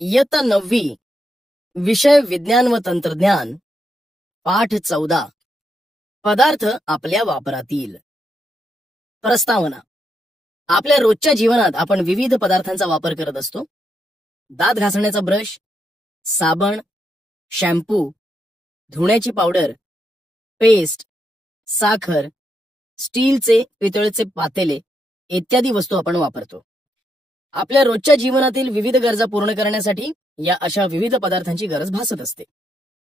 इयत्ता 9वी, विषय विज्ञान व तंत्रज्ञान, पाठ 14, पदार्थ आपल्या वापरातील. प्रस्तावना. आपल्या रोजच्या जीवनात आपण विविध पदार्थांचा वापर करत असतो. दात घासण्याचा ब्रश, साबण, शॅम्पू, धुण्याची पावडर, पेस्ट, साखर, स्टीलचे पितळेचे पातेले इत्यादी वस्तू आपण वापरतो. आपल्या रोजच्या जीवनातील विविध गरजा पूर्ण करण्यासाठी या अशा विविध पदार्थांची गरज भासत असते.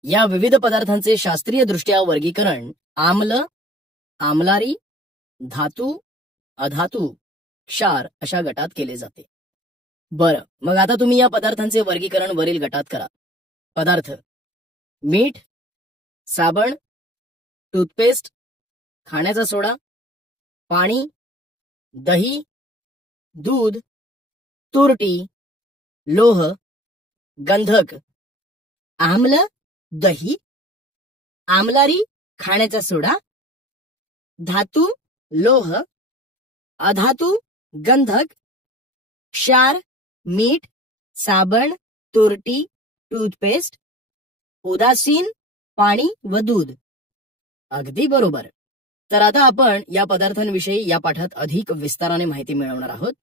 या विविध पदार्थांचे शास्त्रीय दृष्ट्या वर्गीकरण आम्ल, आम्लारी, धातू, अधातू, क्षार अशा गटात केले जाते. बरं, मग आता तुम्ही या पदार्थांचे वर्गीकरण वरील गटात करा. पदार्थ: मीठ, साबण, टूथपेस्ट, खाण्याचा सोडा, पाणी, दही, दूध, तुरटी, लोह, गंधक. आम्ल, दही, आम्लारी, खाण्याचा सोडा, धातू, लोह, अधातू, गंधक, क्षार, मीठ, साबण, तुरटी, टूथपेस्ट, उदासीन, पाणी व दूध. अगदी बरोबर. तर आता आपण या पदार्थांविषयी या पाठात अधिक विस्ताराने माहिती मिळवणार आहोत.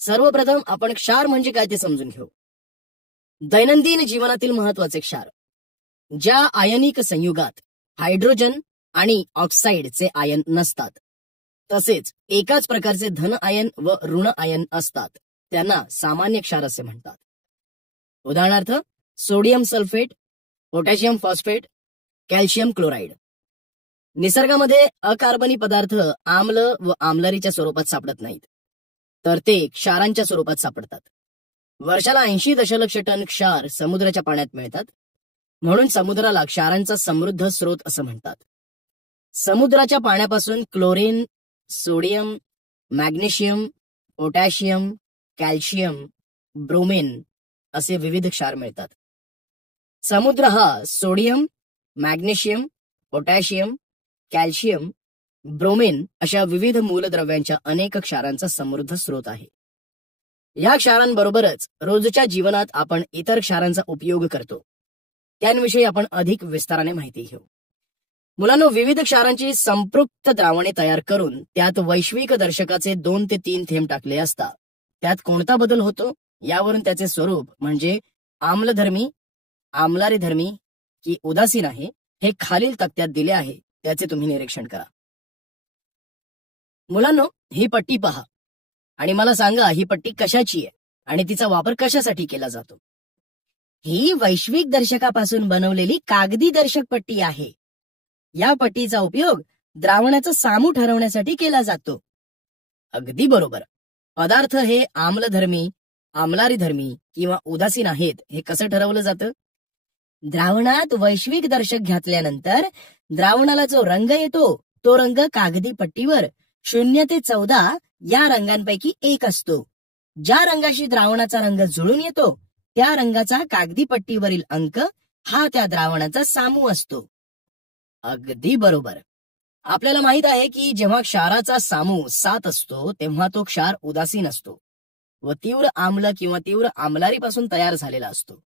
सर्वप्रथम आपण क्षार म्हणजे काय ते समजून घेऊ. दैनंदिन जीवनातील महत्वाचे क्षार, ज्या आयनिक संयुगात हायड्रोजन आणि ऑक्साईडचे आयन नसतात, तसेच एकाच प्रकारचे धन आयन व ऋण आयन असतात, त्यांना सामान्य क्षार असे म्हणतात. उदाहरणार्थ sodium sulphate, potassium phosphate, calcium chloride. निसर्गामध्ये अकार्बनी पदार्थ आम्ल व आम्लारीच्या स्वरूपात सापडत नाहीत, तर ते क्षारांच्या स्वरूपात सापडतात. वर्षाला 80 दशलक्ष टन क्षार समुद्राच्या पाण्यात मिळतात, म्हणून समुद्राला क्षारांचा समृद्ध स्रोत असं म्हणतात. समुद्राच्या पाण्यापासून chlorine, sodium, magnesium, potassium, calcium, bromine असे विविध क्षार मिळतात. समुद्र हा sodium, magnesium, potassium, calcium, bromine अशा विविध मूलद्रव्यांच्या अनेक क्षारांचा समृद्ध स्रोत आहे. या क्षारांबरोबरच रोजच्या जीवनात आपण इतर क्षारांचा उपयोग करतो, त्यांविषयी आपण अधिक विस्ताराने माहिती घेऊ. मुलांनो, विविध क्षारांची संपृक्त द्रावणे तयार करून त्यात वैश्विक दर्शकाचे 2 ते 3 थेंब टाकले असता त्यात कोणता बदल होतो, यावरून त्याचे स्वरूप म्हणजे आम्लधर्मी, आम्लारीधर्मी की उदासीन आहे हे खालील तक्त्यात दिले आहे, त्याचे तुम्ही निरीक्षण करा. मुलांनो, ही पट्टी पहा आणि मला सांगा ही पट्टी कशाची आहे आणि तिचा वापर कशासाठी केला जातो. ही वैश्विक दर्शकापासून बनवलेली कागदी दर्शक पट्टी आहे. या पट्टीचा उपयोग द्रावणाचा सामू ठरवण्यासाठी केला जातो. अगदी बरोबर. पदार्थ हे आम्लधर्मी, आम्लारीधर्मी किंवा उदासीन आहेत हे कसं ठरवलं जातं. द्रावणात वैश्विक दर्शक घातल्यानंतर द्रावणाला जो रंग येतो तो रंग कागदी पट्टीवर 0 ते 14 या रंगांपैकी एक असतो. ज्या रंगाशी द्रावणाचा रंग जुळून येतो त्या रंगाचा कागदी पट्टीवरील अंक हा त्या द्रावणाचा सामू असतो. अगदी बरोबर. आपल्याला माहित आहे की जेव्हा क्षाराचा सामू 7 असतो तेव्हा तो क्षार उदासीन असतो व तीव्र आम्ल किंवा तीव्र आम्लारीपासून तयार झालेला असतो.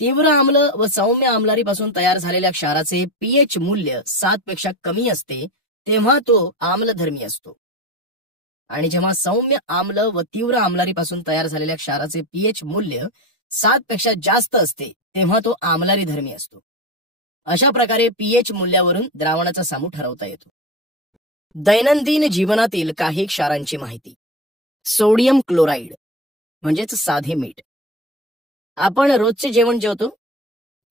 तीव्र आम्ल व सौम्य आम्लारीपासून तयार झालेल्या क्षाराचे पीएच मूल्य 7 पेक्षा कमी असते तेव्हा तो आम्लधर्मी असतो, आणि जेव्हा सौम्य आम्ल व तीव्र आम्लारीपासून तयार झालेल्या क्षाराचे पीएच मूल्य 7 पेक्षा जास्त असते तेव्हा तो आम्लारीधर्मी असतो. अशा प्रकारे पीएच मूल्यावरून द्रावणाचा सामू ठरवता येतो. दैनंदिन जीवनातील काही क्षारांची माहिती. सोडियम क्लोराईड म्हणजेच साधे मीठ. आपण रोजचे जेवण जेवतो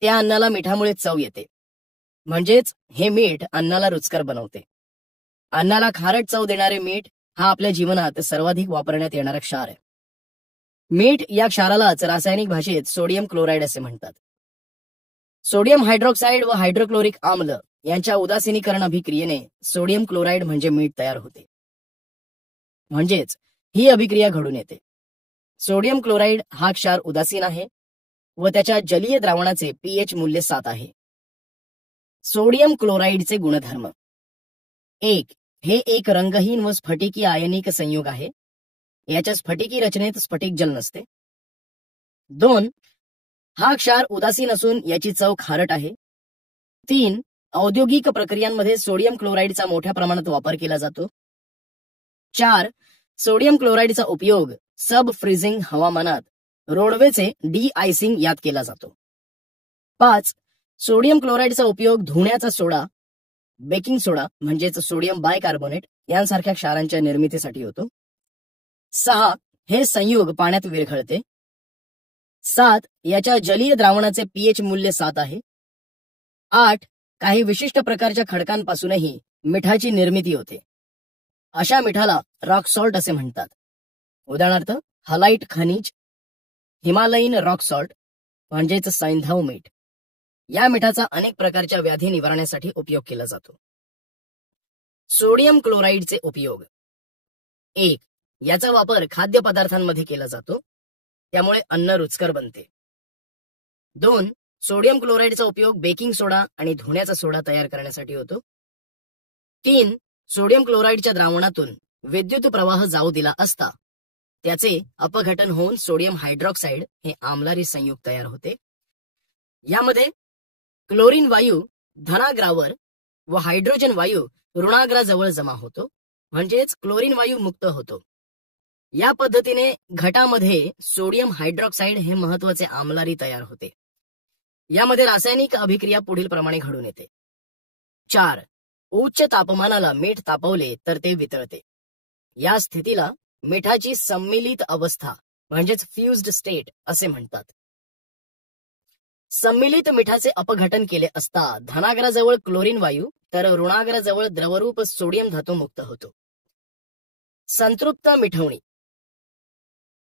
त्या अन्नाला मिठामुळे चव येते, म्हणजेच हे मीठ अन्नाला रुचकर बनवते. अन्नाला खारट चव देणारे मीठ हा आपल्या जीवनात सर्वाधिक वापरण्यात येणारा क्षार आहे. मीठ या क्षारालाच रासायनिक भाषेत सोडियम क्लोराईड असे म्हणतात. सोडियम हायड्रॉक्साईड व हायड्रोक्लोरिक आम्ल यांच्या उदासीनीकरण अभिक्रियेने सोडियम क्लोराईड म्हणजे मीठ तयार होते, म्हणजेच ही अभिक्रिया घडून येते. सोडियम क्लोराईड हा क्षार उदासीन आहे व त्याच्या जलीय द्रावणाचे पीएच मूल्य 7 आहे. सोडियम क्लोराईडचे गुणधर्म. 1. हे एक रंगहीन व स्फटिकी आयनिक संयुग आहे. याच्या स्फटिकी रचनेत स्फटिक जल नसते. 2. हा क्षार उदासीन असून याची चव खारट आहे. 3. औद्योगिक प्रक्रियांमध्ये सोडियम क्लोराईडचा मोठ्या प्रमाणात वापर केला जातो. 4. सोडियम क्लोराईडचा उपयोग सब फ्रीझिंग हवामानात रोडवेचे डी-आयसिंग यात केला जातो. 5. सोडियम क्लोराईडचा उपयोग धुण्याचा सोडा, बेकिंग सोडा म्हणजेच सोडियम बायकार्बोनेट यांसारख्या क्षारांच्या निर्मितीसाठी होतो. 6. हे संयुग पाण्यात विरघळते. 7. याच्या जलीय द्रावणाचे पीएच मूल्य 7 आहे. 8. काही विशिष्ट प्रकारच्या खडकांपासूनही मिठाची निर्मिती होते. अशा मिठाला रॉक सॉल्ट असे म्हणतात. उदाहरणार्थ हलाइट खनिज, हिमालयीन रॉक सॉल्ट म्हणजेच सैंधव मीठ. या मिठाचा अनेक प्रकारच्या व्याधी निवारणासाठी उपयोग केला जातो. सोडियम क्लोराईडचे उपयोग. 1. याचा वापर खाद्यपदार्थांमध्ये केला जातो, त्यामुळे अन्न रुचकर बनते. 2. सोडियम क्लोराईडचा उपयोग बेकिंग सोडा आणि धुण्याचा सोडा तयार करण्यासाठी होतो. 3. सोडियम क्लोराईडच्या द्रावणातून विद्युत प्रवाह जाऊ दिला असता त्याचे अपघटन होऊन सोडियम हायड्रॉक्साईड हे आम्लारी संयुग तयार होते. यामध्ये क्लोरीन वायू धनाग्रावर व हायड्रोजन वायू ऋणाग्राजवळ जमा होतो, म्हणजेच क्लोरीन वायू मुक्त होतो. या पद्धतीने घटामध्ये सोडियम हायड्रॉक्साईड हे महत्वाचे आम्लारी तयार होते. यामध्ये रासायनिक अभिक्रिया पुढील प्रमाणे घडून येते. 4. उच्च तापमानाला मीठ तापवले तर ते वितळते. या स्थितीला मिठाची सम्मिलित अवस्था म्हणजेच फ्युज्ड स्टेट असे म्हणतात. सम्मिलित मिठाचे अपघटन केले असता धनाग्राजवळ क्लोरीन वायू तर ऋणाग्राजवळ द्रवरूप सोडियम धातू मुक्त होतो. संतृप्त मिठवणी.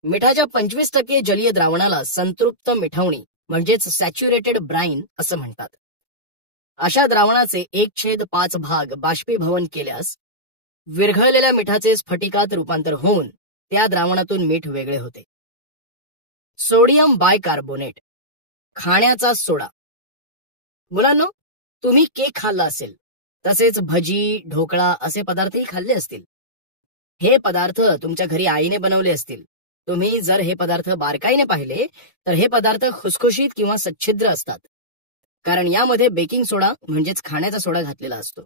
मिठाच्या 25% जलीय द्रावणाला संतृप्त मिठवणी म्हणजेच सॅच्युरेटेड ब्राईन असं म्हणतात. अशा द्रावणाचे 1/5 भाग बाष्पीभवन केल्यास विरघळलेल्या मिठाचे स्फटिकात रूपांतर होऊन त्या द्रावणातून मीठ वेगळे होते. सोडियम बायकार्बोनेट, खाण्याचा सोडा. मुलांनो, तुम्ही केक खाल्ला असेल, तसेच भजी, ढोकळा असे पदार्थही खाल्ले असतील. हे पदार्थ तुमच्या घरी आईने बनवले असतील. तुम्ही जर हे पदार्थ बारकाईने पाहिले तर हे पदार्थ खुसखुशीत किंवा सच्छिद्र असतात, कारण यामध्ये बेकिंग सोडा म्हणजेच खाण्याचा सोडा घातलेला असतो.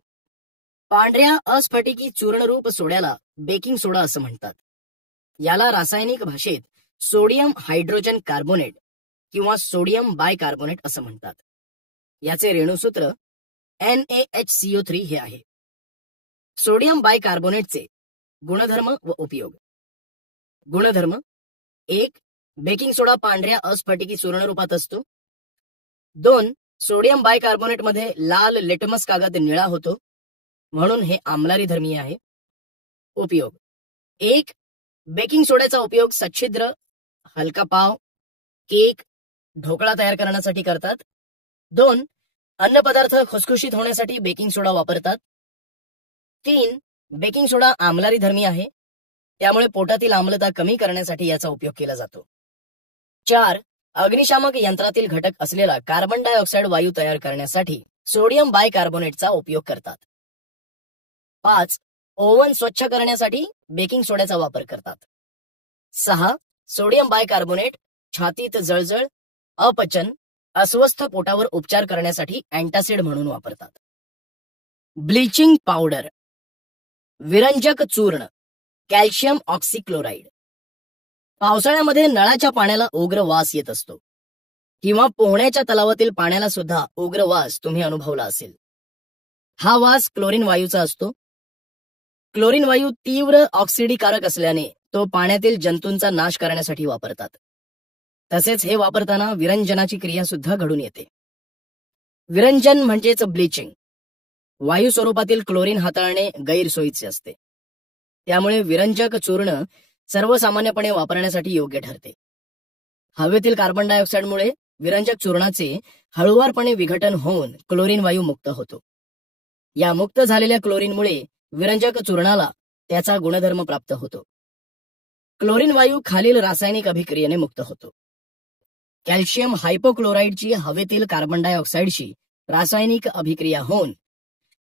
पांढऱ्या अस्फटिकी चूर्णरूप सोड्याला बेकिंग सोडा असं म्हणतात. याला रासायनिक भाषेत सोडियम हायड्रोजन कार्बोनेट किंवा सोडियम बायकार्बोनेट असं म्हणतात. याचे रेणुसूत्र NaHCO3 हे आहे. सोडियम बायकार्बोनेटचे गुणधर्म व उपयोग. गुणधर्म. 1. बेकिंग सोडा पांढऱ्या अस्फटिकी चूर्ण रूपात असतो. 2. सोडियम बायकार्बोनेटमध्ये लाल लिटमस कागद निळा होतो, म्हणून हे आम्लारी धर्मीय आहे. उपयोग. 1. बेकिंग सोड्याचा उपयोग सच्छिद्र, हलका पाव, केक, ढोकळा तयार करण्यासाठी करतात. 2. अन्नपदार्थ खुसखुशीत होण्यासाठी बेकिंग सोडा वापरतात. 3. बेकिंग सोडा आम्लारी धर्मी आहे, त्यामुळे पोटातील आम्लता कमी करण्यासाठी याचा उपयोग केला जातो. 4. अग्निशामक यंत्रातील घटक असलेला कार्बन डायऑक्साईड वायू तयार करण्यासाठी सोडियम बायकार्बोनेटचा उपयोग करतात. 5. ओव्हन स्वच्छ करण्यासाठी बेकिंग सोड्याचा वापर करतात. 6. सोडियम बायकार्बोनेट छातीत जळजळ, अपचन, अस्वस्थ पोटावर उपचार करण्यासाठी अँटासिड म्हणून वापरतात. Bleaching powder. विरंजक चूर्ण, कॅल्शियम ऑक्सिक्लोराईड. पावसाळ्यामध्ये नळाच्या पाण्याला उग्र वास येत असतो, किंवा पोहण्याच्या तलावातील पाण्याला सुद्धा उग्र वास तुम्ही अनुभवला असेल. हा वास क्लोरीन वायूचा असतो. क्लोरीन वायू तीव्र ऑक्सिडीकारक असल्याने तो पाण्यातील जंतूंचा नाश करण्यासाठी वापरतात. तसेच हे वापरताना विरंजनाची क्रिया सुद्धा घडून येते. विरंजन म्हणजेच ब्लीचिंग. वायू स्वरूपातील क्लोरीन हाताळणे गैरसोयीचे असते, त्यामुळे विरंजक चूर्ण सर्वसामान्यपणे वापरण्यासाठी योग्य ठरते. हवेतील कार्बन डायऑक्साईडमुळे विरंजक चूर्णाचे हळुवारपणे विघटन होऊन क्लोरीन वायू मुक्त होतो. या मुक्त झालेल्या क्लोरीनमुळे विरंजक चूर्णाला त्याचा गुणधर्म प्राप्त होतो. क्लोरीन वायू खालील रासायनिक अभिक्रियेने मुक्त होतो. कॅल्शियम हायपोक्लोराईडची हवेतील कार्बन डायऑक्साईडशी रासायनिक अभिक्रिया होऊन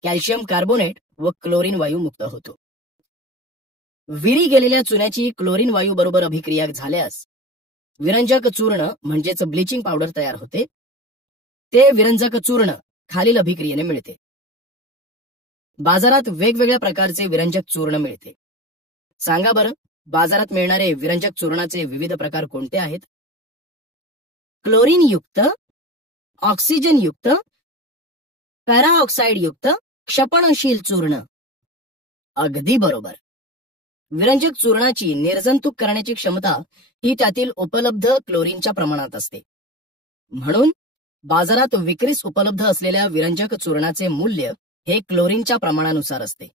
कॅल्शियम कार्बोनेट व क्लोरीन वायू मुक्त होतो. विरी गेलेल्या चुन्याची क्लोरीन वायू बरोबर अभिक्रिया झाल्यास विरंजक चूर्ण म्हणजेच ब्लिचिंग पावडर तयार होते. ते विरंजक चूर्ण खालील अभिक्रियेने मिळते. बाजारात वेगवेगळ्या प्रकारचे विरंजक चूर्ण मिळते. सांगा बरं, बाजारात मिळणारे विरंजक चूर्णाचे विविध प्रकार कोणते आहेत? क्लोरीन युक्त, ऑक्सिजन युक्त, पॅराऑक्साइड युक्त, क्षपणशील चूर्ण. अगदी बरोबर. विरंजक चूर्णाची निर्जंतुक करण्याची क्षमता ही त्यातील उपलब्ध क्लोरीनच्या प्रमाणात असते. म्हणून बाजारात विक्रीस उपलब्ध असलेल्या विरंजक चूर्णाचे मूल्य हे क्लोरीनच्या प्रमाणानुसार असते.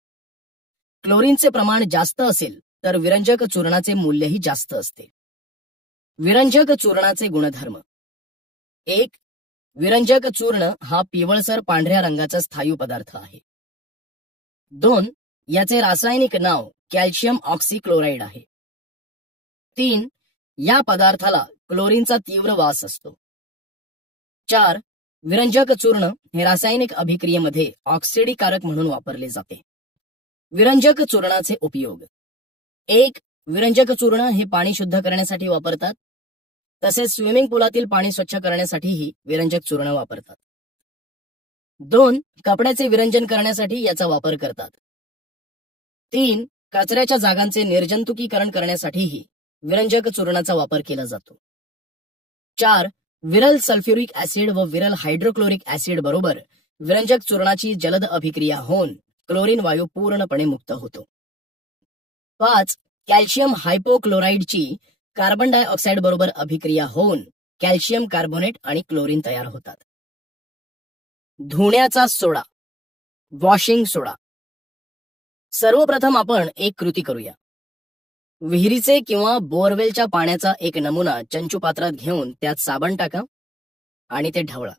क्लोरीनचे प्रमाण जास्त असेल तर विरंजक चूर्णाचे मूल्यही जास्त असते. विरंजक चूर्णाचे गुणधर्म. 1. विरंजक चूर्ण हा पिवळसर पांढऱ्या रंगाचा स्थायू पदार्थ आहे. 2. याचे रासायनिक नाव कॅल्शियम ऑक्सीक्लोराइड आहे. 3. या पदार्थाला क्लोरीनचा तीव्र वास असतो. 4. विरंजक चूर्ण हे रासायनिक अभिक्रियेमध्ये ऑक्सिडीकारक म्हणून वापरले जाते. विरंजक चूर्णाचे उपयोग. 1. विरंजक चूर्ण हे पाणी शुद्ध करण्यासाठी वापरतात. तसेच स्विमिंग पूलातील पाणी स्वच्छ करण्यासाठीही विरंजक चूर्ण वापरतात. 2. कपड्याचे विरंजन करण्यासाठी याचा वापर करतात. 3. कचऱ्याच्या जागांचे निर्जंतुकीकरण करण्यासाठीही विरंजक चूर्णाचा वापर केला जातो. 4. विरल सल्फ्युरिक ऍसिड व विरल हायड्रोक्लोरिक ऍसिड बरोबर विरंजक चूर्णाची जलद अभिक्रिया होऊन क्लोरीन वायू पूर्णपणे मुक्त होतो. 5. कॅल्शियम हायपोक्लोराइडची कार्बन डायऑक्साइड बरोबर अभिक्रिया होऊन कॅल्शियम कार्बोनेट आणि क्लोरीन तयार होतात. धुण्याचा सोडा, वॉशिंग सोडा. सर्वप्रथम आपण एक कृती करूया. विहिरीचे किंवा बोअरवेलच्या पाण्याचा एक नमुना चंचुपात्रात घेऊन त्यात साबण टाका आणि ते ढवळा.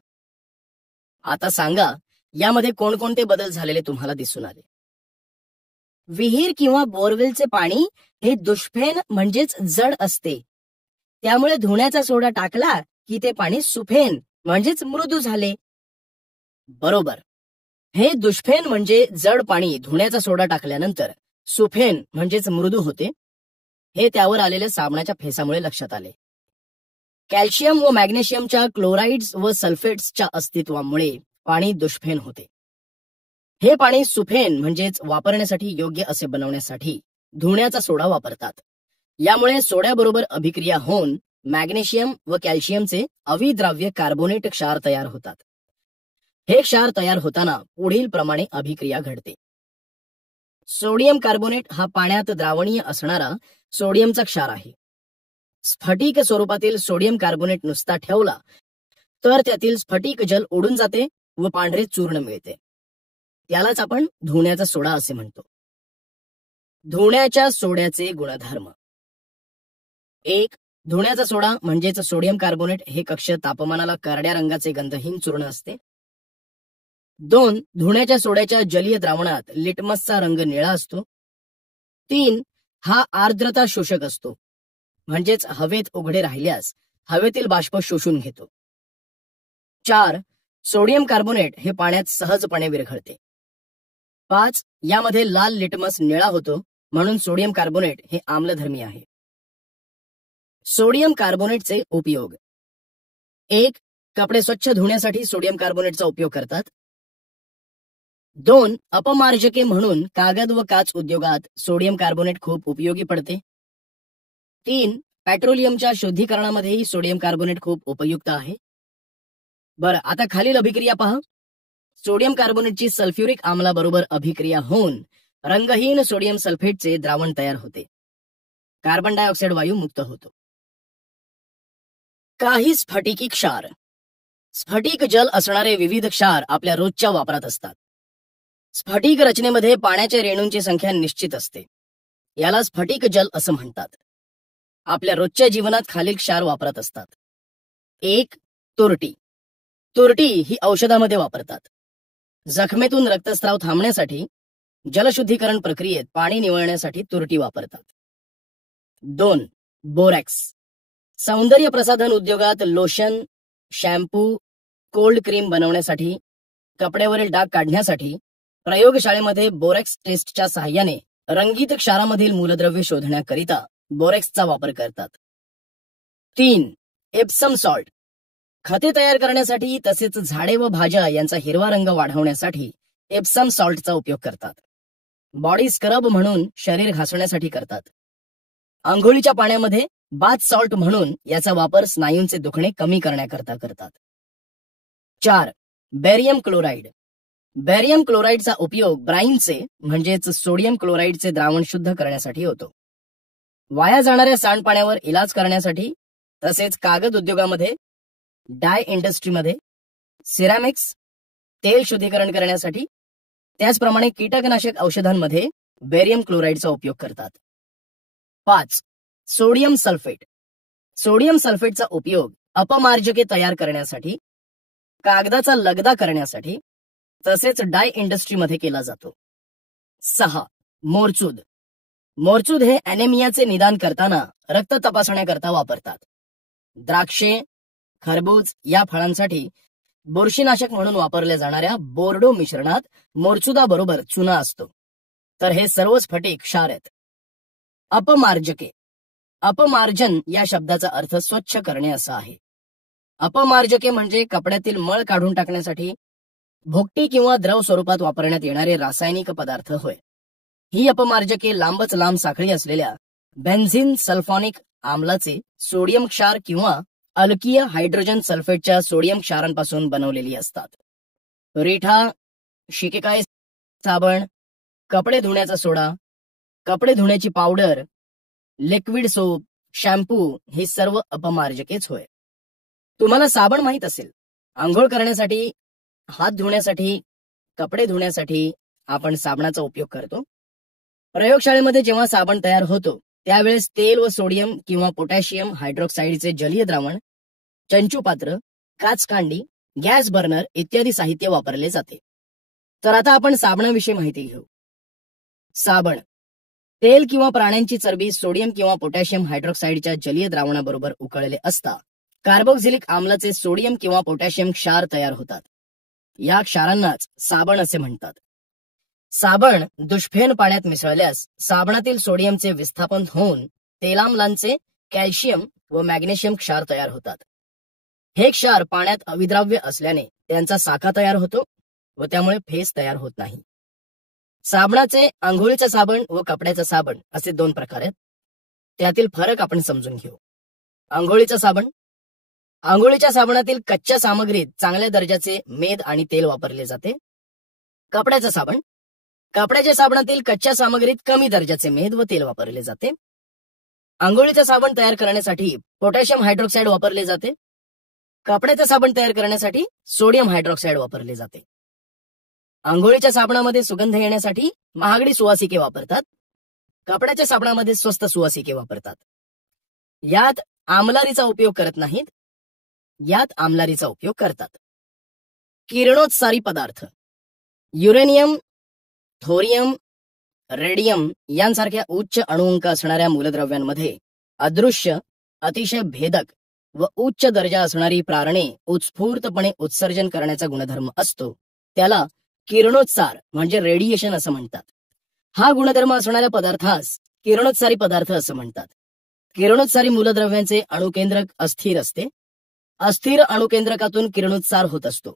आता सांगा, यामध्ये कोणकोणते बदल झालेले तुम्हाला दिसून आले? विहीर किंवा बोअरवेलचे पाणी हे दुष्फेन म्हणजेच जड असते. त्यामुळे धुण्याचा सोडा टाकला की ते पाणी सुफेन म्हणजेच मृदू झाले. बरोबर. हे दुष्फेन म्हणजे जड पाणी धुण्याचा सोडा टाकल्यानंतर सुफेन म्हणजेच मृदू होते. हे त्यावर आलेल्या साबणाच्या फेसामुळे लक्षात आले. कॅल्शियम व मॅग्नेशियमच्या क्लोराइड्स व सल्फेट्सच्या अस्तित्वामुळे पाणी दुष्फेन होते. हे पाणी सुफेन म्हणजेच वापरण्यासाठी योग्य असे बनवण्यासाठी धुण्याचा सोडा वापरतात. यामुळे सोड्याबरोबर अभिक्रिया होऊन मॅग्नेशियम व कॅल्शियमचे अविद्राव्य कार्बोनेट क्षार तयार होतात. हे क्षार तयार होताना पुढील प्रमाणे अभिक्रिया घडते. सोडियम कार्बोनेट हा पाण्यात द्रावणीय असणारा सोडियमचा क्षार आहे. स्फटिक स्वरूपातील सोडियम कार्बोनेट नुसता ठेवला तर त्यातील स्फटिक जल उडून जाते व पांढरे चूर्ण मिळते. त्यालाच आपण धुण्याचा सोडा असे म्हणतो. धुण्याच्या सोड्याचे गुणधर्म. 1. धुण्याचा सोडा म्हणजेच सोडियम कार्बोनेट हे कक्ष तापमानाला करड्या रंगाचे गंधहीन चूर्ण असते. 2. धुण्याच्या सोड्याच्या जलीय द्रावणात लिटमसचा रंग निळा असतो. 3. हा आर्द्रता शोषक असतो, म्हणजेच हवेत उघडे राहिल्यास हवेतील बाष्प शोषून घेतो. 4. सोडियम कार्बोनेट हे पाण्यात सहजपणे विरघळते. 5. यामध्ये लाल लिटमस निळा होतो, म्हणून सोडियम कार्बोनेट हे आम्लधर्मी आहे. सोडियम कार्बोनेटचे उपयोग. 1. कपडे स्वच्छ धुण्यासाठी सोडियम कार्बोनेटचा उपयोग करतात. 2. अपमार्जके म्हणून कागद व काच उद्योगात सोडियम कार्बोनेट खूप उपयोगी पडते. 3. पेट्रोलियमच्या शुद्धीकरणामध्येही सोडियम कार्बोनेट खूप उपयुक्त आहे. बरं, आता खालील अभिक्रिया पहा. सोडियम कार्बोनेटची सल्फ्युरिक आम्लाबरोबर अभिक्रिया होऊन रंगहीन सोडियम सल्फेटचे द्रावण तयार होते. कार्बन डायऑक्साइड वायू मुक्त होतो. काही स्फटिकी क्षार. स्फटिक जल असणारे विविध क्षार आपल्या रोजच्या वापरात असतात. स्फटिक रचनेमध्ये पाण्याच्या रेणूंची संख्या निश्चित असते. याला स्फटिक जल असं म्हणतात. आपल्या रोजच्या जीवनात खालील क्षार वापरत असतात. 1. तुरटी. तुरटी ही औषधामध्ये वापरतात. जखमेतून रक्तस्राव थांबण्यासाठी जलशुद्धीकरण प्रक्रियेत पाणी निवळण्यासाठी तुरटी वापरतात. 2. बोरॅक्स. सौंदर्य प्रसाधन उद्योगात लोशन, शॅम्पू, कोल्ड क्रीम बनवण्यासाठी, कपड्यावरील डाग काढण्यासाठी प्रयोगशाळेमध्ये बोरॅक्स टेस्टच्या सहाय्याने रंगीत क्षारामधील मूलद्रव्य शोधण्याकरिता बोरॅक्सचा वापर करतात. 3. Epsom salt. खते तयार करण्यासाठी तसेच झाडे व भाज्या यांचा हिरवा रंग वाढवण्यासाठी एप्सम सॉल्टचा उपयोग करतात. बॉडी स्क्रब म्हणून शरीर घासण्यासाठी करतात. आंघोळीच्या पाण्यामध्ये बाथ सॉल्ट म्हणून याचा वापर स्नायूंचे दुखणे कमी करण्याकरता करतात. 4. बॅरियम क्लोराईड. बॅरियम क्लोराईडचा उपयोग ब्राईनचे म्हणजेच सोडियम क्लोराईडचे द्रावण शुद्ध करण्यासाठी होतो. वाया जाणाऱ्या सांडपाण्यावर इलाज करण्यासाठी तसेच कागद उद्योगामध्ये, डाय इंडस्ट्रीमध्ये, सिरॅमिक्स, तेल शुद्धीकरण करण्यासाठी, त्याचप्रमाणे कीटकनाशक औषधांमध्ये बॅरियम क्लोराईडचा उपयोग करतात. 5. Sodium sulphate. सोडियम सल्फेटचा उपयोग अपमार्जके तयार करण्यासाठी, कागदाचा लगदा करण्यासाठी तसेच डाय इंडस्ट्रीमध्ये केला जातो. 6. मोरचूद. मोरचूद हे ॲनेमियाचे निदान करताना रक्त तपासण्याकरता वापरतात. द्राक्षे, खरबूज या फळांसाठी बुरशीनाशक म्हणून वापरल्या जाणाऱ्या बोर्डो मिश्रणात मोरचुदाबरोबर चुना असतो. तर हे सर्व स्फटिक क्षार आहेत. अपमार्जके. अपमार्जन या शब्दाचा अर्थ स्वच्छ करणे असा आहे. अपमार्जके म्हणजे कपड्यातील मळ काढून टाकण्यासाठी भोकटी किंवा द्रव स्वरूपात वापरण्यात येणारे रासायनिक पदार्थ होय. ही अपमार्जके लांबच लांब साखळी असलेल्या बेन्झिन सल्फॉनिक आम्लाचे सोडियम क्षार किंवा अल्कीय हायड्रोजन सल्फेटच्या सोडियम क्षारांपासून बनवलेली असतात. रिठा, शिकेकाई साबण, कपडे धुण्याचा सोडा, कपडे धुण्याची पावडर, लिक्विड सोप, शॅम्पू ही सर्व अपमार्जकेच होय. तुम्हाला साबण माहित असेल. आंघोळ करण्यासाठी, हात धुण्यासाठी, कपडे धुण्यासाठी आपण साबणाचा उपयोग करतो. प्रयोगशाळेमध्ये जेव्हा साबण तयार होतो त्यावेळेस तेल व सोडियम किंवा पोटॅशियम हायड्रॉक्साईडचे जलीय द्रावण, चंचुपात्र, काचकांडी, गॅस बर्नर इत्यादी साहित्य वापरले जाते. तर आता आपण साबणाविषयी माहिती घेऊ. साबण. तेल किंवा प्राण्यांची चरबी सोडियम किंवा पोटॅशियम हायड्रॉक्साईडच्या जलीय द्रावणाबरोबर उकळले असता कार्बोक्झिलिक आम्लाचे सोडियम किंवा पोटॅशियम क्षार तयार होतात. या क्षारांनाच साबण असे म्हणतात. साबण दुष्फेन पाण्यात मिसळल्यास साबणातील सोडियमचे विस्थापन होऊन तेलाम्लांचे कॅल्शियम व मॅग्नेशियम क्षार तयार होतात. हे क्षार पाण्यात अविद्राव्य असल्याने त्यांचा साका तयार होतो व त्यामुळे फेस तयार होत नाही. साबणाचे आंघोळीचा साबण व कपड्याचा साबण असे 2 प्रकार आहेत. त्यातील फरक आपण समजून घेऊ. आंघोळीचा साबण. आंघोळीच्या साबणातील कच्च्या सामग्रीत चांगल्या दर्जाचे मेद आणि तेल वापरले जाते. कपड्याचा साबण. कपड्याच्या साबणातील कच्च्या सामग्रीत कमी दर्जाचे मेद व तेल वापरले जाते. आंघोळीचा साबण तयार करण्यासाठी पोटॅशियम हायड्रॉक्साईड वापरले जाते. कपड्याचा साबण तयार करण्यासाठी सोडियम हायड्रॉक्साईड वापरले जाते. आंघोळीच्या साबणामध्ये सुगंध येण्यासाठी महागडी सुवासिके वापरतात. कपड्याच्या साबणामध्ये स्वस्त सुवासिके वापरतात. यात आमलारीचा उपयोग करत नाहीत. यात आमलारीचा उपयोग करतात. किरणोत्सारी पदार्थ. युरेनियम, थोरियम, रेडियम यांसारख्या उच्च अणुअंक असणाऱ्या मूलद्रव्यांमध्ये अदृश्य, अतिशय भेदक व उच्च दर्जा असणारी प्रारणे उत्स्फूर्तपणे उत्सर्जन करण्याचा गुणधर्म असतो. त्याला किरणोत्सार म्हणजे रेडिएशन असं म्हणतात. हा गुणधर्म असणाऱ्या पदार्थास किरणोत्सारी पदार्थ असं म्हणतात. किरणोत्सारी मूलद्रव्यांचे अणुकेंद्रक अस्थिर असते. अस्थिर अणुकेंद्रकातून किरणोत्सार होत असतो.